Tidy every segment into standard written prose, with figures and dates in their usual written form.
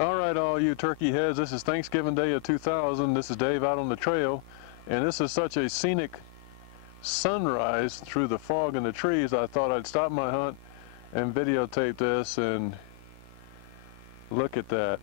Alright, all you turkey heads, this is Thanksgiving Day of 2000. This is Dave out on the trail, and this is such a scenic sunrise through the fog and the trees. I thought I'd stop my hunt and videotape this, and look at that.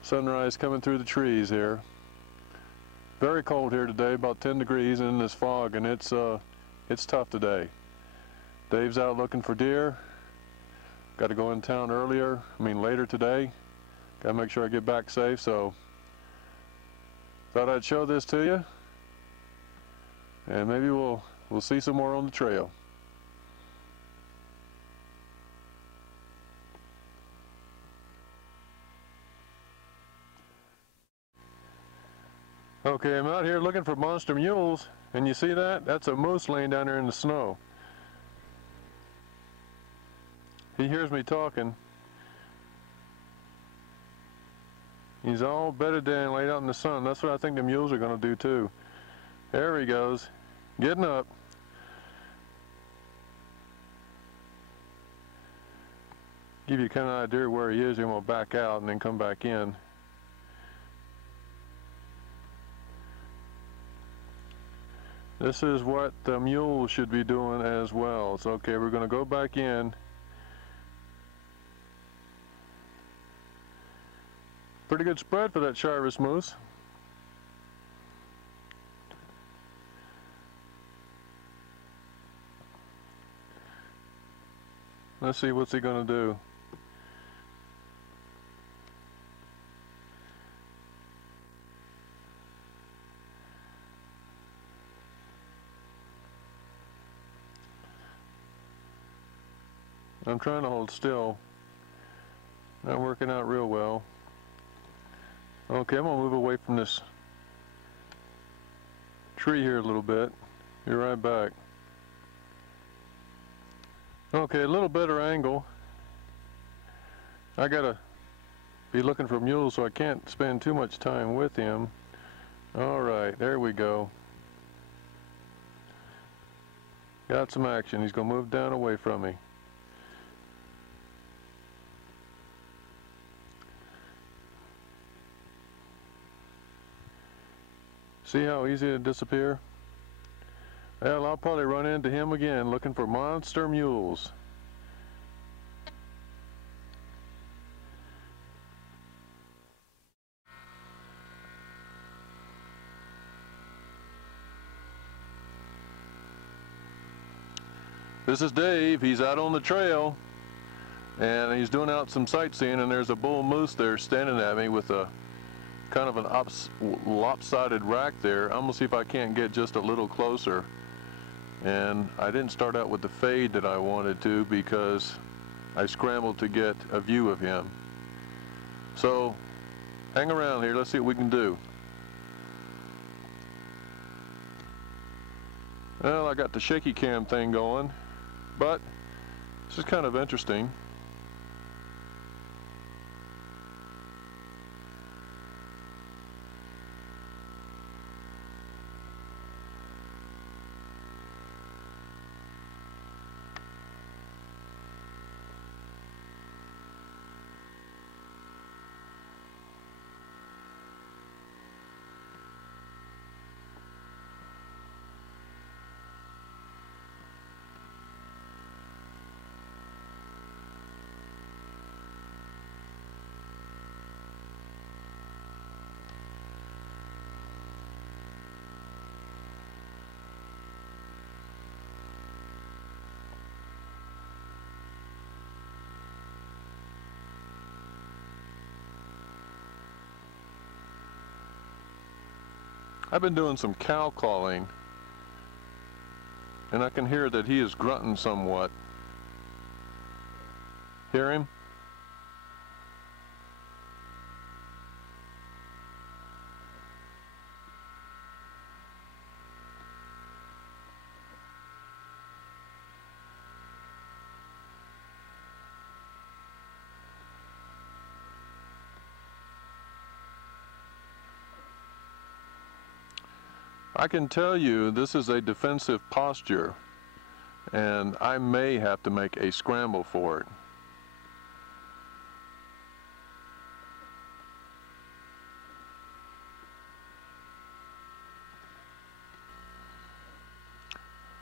Sunrise coming through the trees here. Very cold here today, about 10 degrees in this fog, and it's tough today. Dave's out looking for deer. Got to go in town later today. Got to make sure I get back safe, so thought I'd show this to you, and maybe we'll see some more on the trail. Okay, I'm out here looking for monster mules, and you see that? That's a moose laying down there in the snow. He hears me talking. He's all bedded down, laid out in the sun. That's what I think the mules are going to do too. There he goes, getting up. Give you kind of an idea where he is. He's going to back out and then come back in. This is what the mules should be doing as well. So okay, we're going to go back in. Pretty good spread for that Shirvis moose. Let's see what's he going to do. I'm trying to hold still. Not working out real well. Okay, I'm going to move away from this tree here a little bit. Be right back. Okay, a little better angle. I gotta be looking for mules, so I can't spend too much time with him. Alright, there we go. Got some action. He's going to move down away from me. See how easy to disappear? Well, I'll probably run into him again looking for monster mules. This is Dave. He's out on the trail, and he's doing out some sightseeing, and there's a bull moose there standing at me with a kind of an lopsided rack there. I'm gonna see if I can't get just a little closer. And I didn't start out with the fade that I wanted to because I scrambled to get a view of him. So hang around here, let's see what we can do. Well, I got the shaky cam thing going, but this is kind of interesting. I've been doing some cow calling, and I can hear that he is grunting somewhat. Hear him? I can tell you this is a defensive posture, and I may have to make a scramble for it.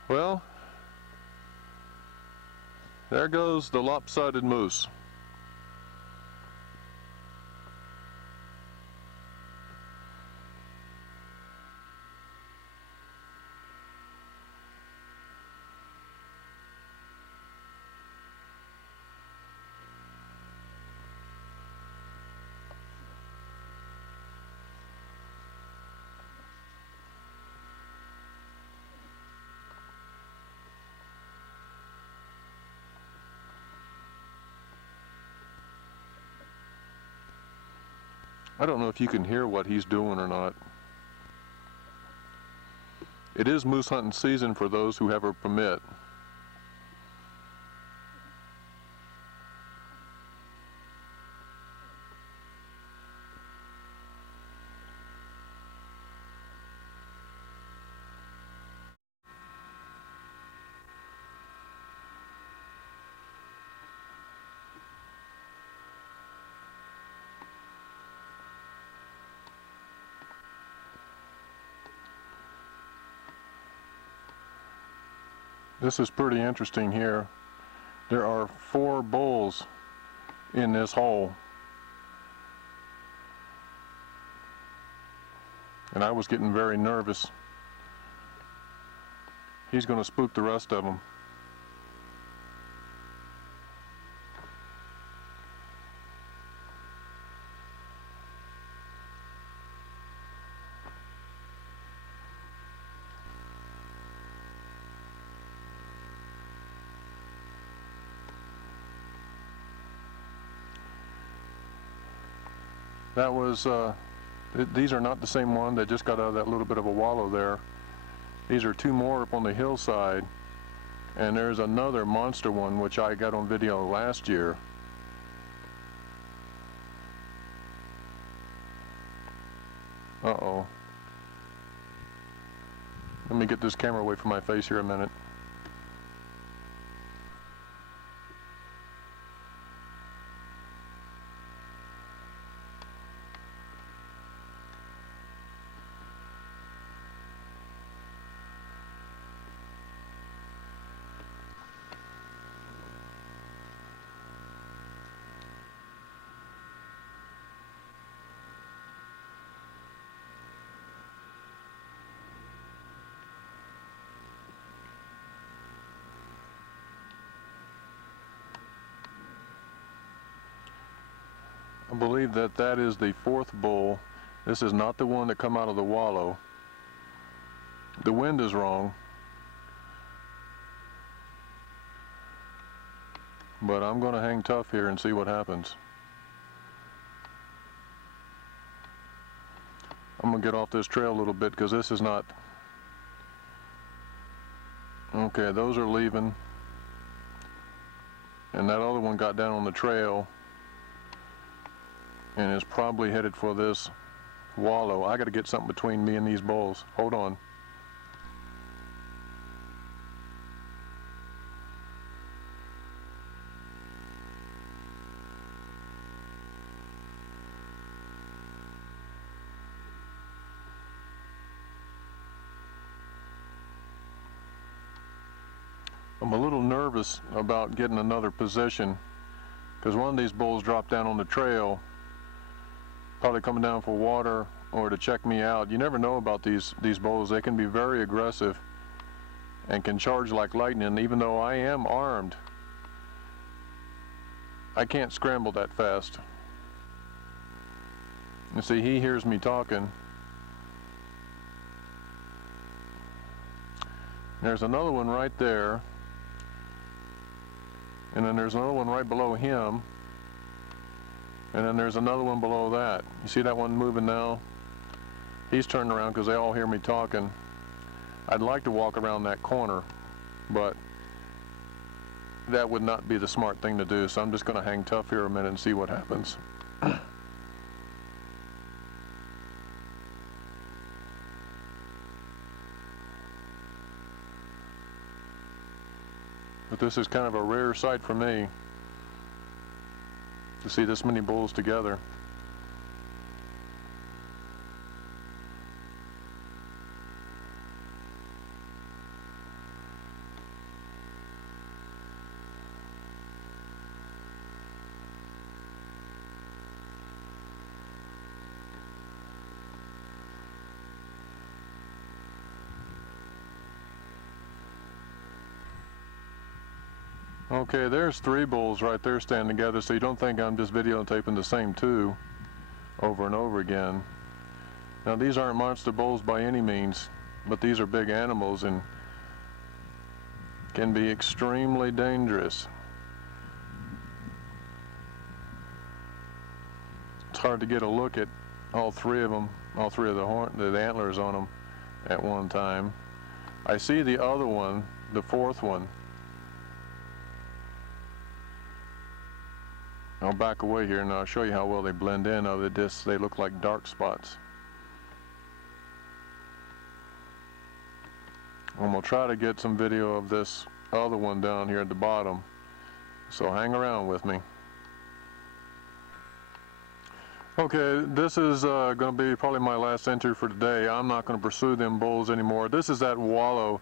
Well, there goes the lopsided moose. I don't know if you can hear what he's doing or not. It is moose hunting season for those who have a permit. This is pretty interesting here. There are 4 bulls in this hole. And I was getting very nervous. He's going to spook the rest of them. That was, these are not the same one. They just got out of that little bit of a wallow there. These are 2 more up on the hillside. And there's another monster one, which I got on video last year. Uh-oh. Let me get this camera away from my face here a minute. I believe that that is the 4th bull. This is not the one that come out of the wallow. The wind is wrong, but I'm going to hang tough here and see what happens. I'm going to get off this trail a little bit because this is not... Okay, those are leaving. And that other one got down on the trail and is probably headed for this wallow. I got to get something between me and these bulls. Hold on. I'm a little nervous about getting another position because one of these bulls dropped down on the trail, probably coming down for water or to check me out. You never know about these bulls. They can be very aggressive and can charge like lightning. Even though I am armed, I can't scramble that fast. You see, he hears me talking. There's another one right there. And then there's another one right below him. And then there's another one below that. You see that one moving now? He's turned around because they all hear me talking. I'd like to walk around that corner, but that would not be the smart thing to do, so I'm just going to hang tough here a minute and see what happens. But this is kind of a rare sight for me, to see this many bulls together. Okay, there's 3 bulls right there standing together, so you don't think I'm just videotaping the same 2 over and over again. Now these aren't monster bulls by any means, but these are big animals and can be extremely dangerous. It's hard to get a look at all 3 of them, all 3 of the antlers on them at one time. I see the other one, the 4th one. I'll back away here and I'll show you how well they blend in. They look like dark spots. And we'll try to get some video of this other one down here at the bottom. So hang around with me. Okay, this is going to be probably my last entry for today. I'm not going to pursue them bulls anymore. This is that wallow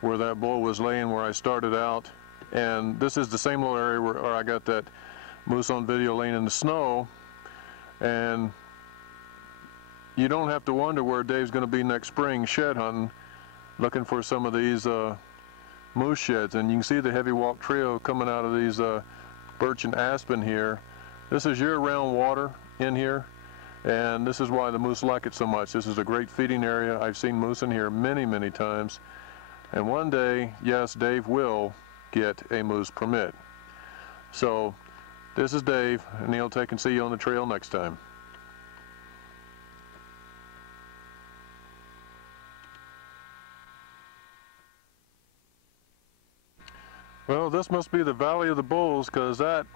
where that bull was laying where I started out. And this is the same little area where I got that moose on video laying in the snow. And you don't have to wonder where Dave's going to be next spring shed hunting, looking for some of these moose sheds. And you can see the heavy walk trail coming out of these birch and aspen here. This is year-round water in here, and this is why the moose like it so much. This is a great feeding area. I've seen moose in here many, many times. And one day, yes, Dave will get a moose permit. So this is Dave, and he'll take and see you on the trail next time. Well, this must be the Valley of the Bulls, because that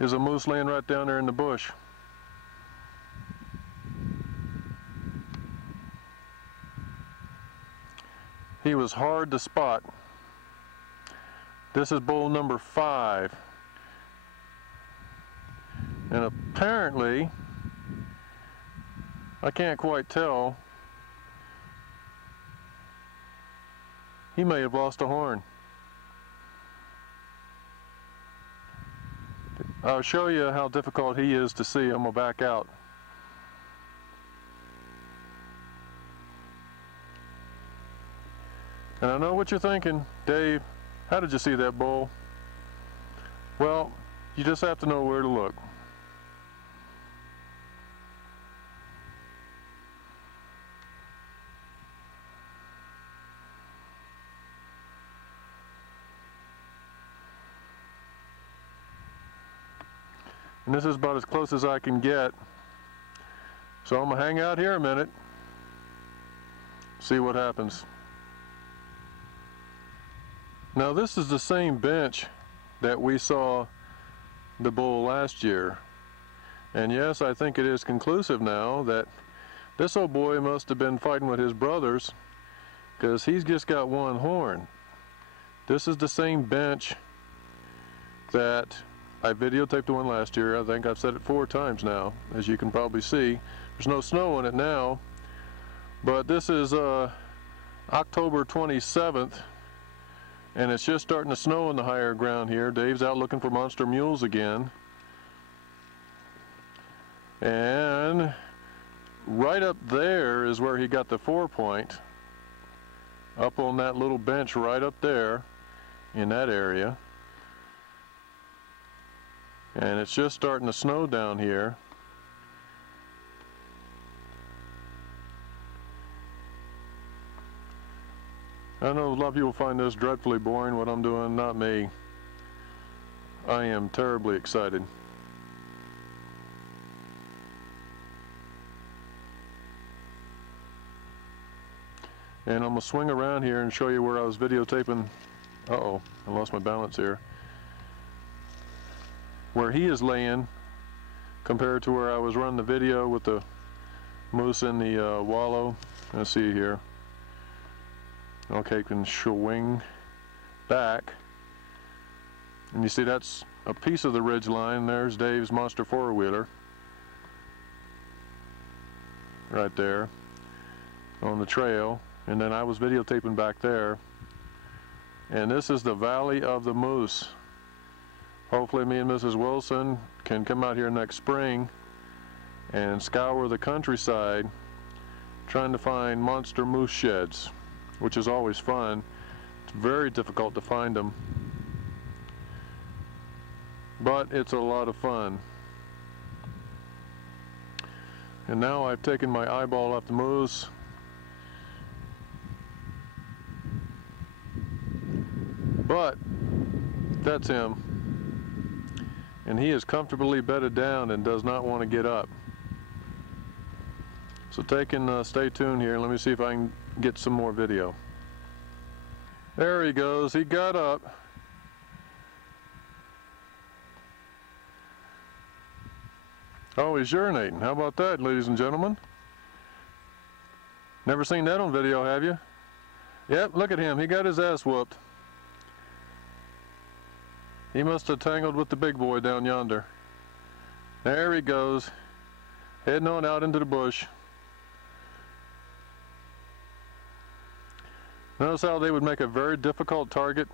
is a moose laying right down there in the bush. He was hard to spot. This is bull number 5. And apparently, I can't quite tell, he may have lost a horn. I'll show you how difficult he is to see. I'm going to back out. And I know what you're thinking, Dave, how did you see that bull? Well, you just have to know where to look. And this is about as close as I can get. So I'm going to hang out here a minute, see what happens. Now this is the same bench that we saw the bull last year. And yes, I think it is conclusive now that this old boy must have been fighting with his brothers, because he's just got one horn. This is the same bench that I videotaped the one last year. I think I've said it 4 times now, as you can probably see. There's no snow on it now, but this is October 27th, and it's just starting to snow in the higher ground here. Dave's out looking for monster mules again. And right up there is where he got the 4-point, up on that little bench right up there in that area. And it's just starting to snow down here. I know a lot of people find this dreadfully boring, what I'm doing. Not me. I am terribly excited. And I'm going to swing around here and show you where I was videotaping. Uh-oh, I lost my balance here. Where he is laying compared to where I was running the video with the moose in the wallow. Let's see here. Okay, can swing back. And you see that's a piece of the ridge line. There's Dave's monster 4-wheeler. Right there on the trail. And then I was videotaping back there. And this is the Valley of the Moose. Hopefully me and Mrs. Wilson can come out here next spring and scour the countryside trying to find monster moose sheds, which is always fun. It's very difficult to find them, but it's a lot of fun. And now I've taken my eyeball off the moose. But that's him. And he is comfortably bedded down and does not want to get up. So stay tuned here. Let me see if I can get some more video. There he goes. He got up. Oh, he's urinating. How about that, ladies and gentlemen? Never seen that on video, have you? Yep, look at him. He got his ass whooped. He must have tangled with the big boy down yonder. There he goes, heading on out into the bush. Notice how they would make a very difficult target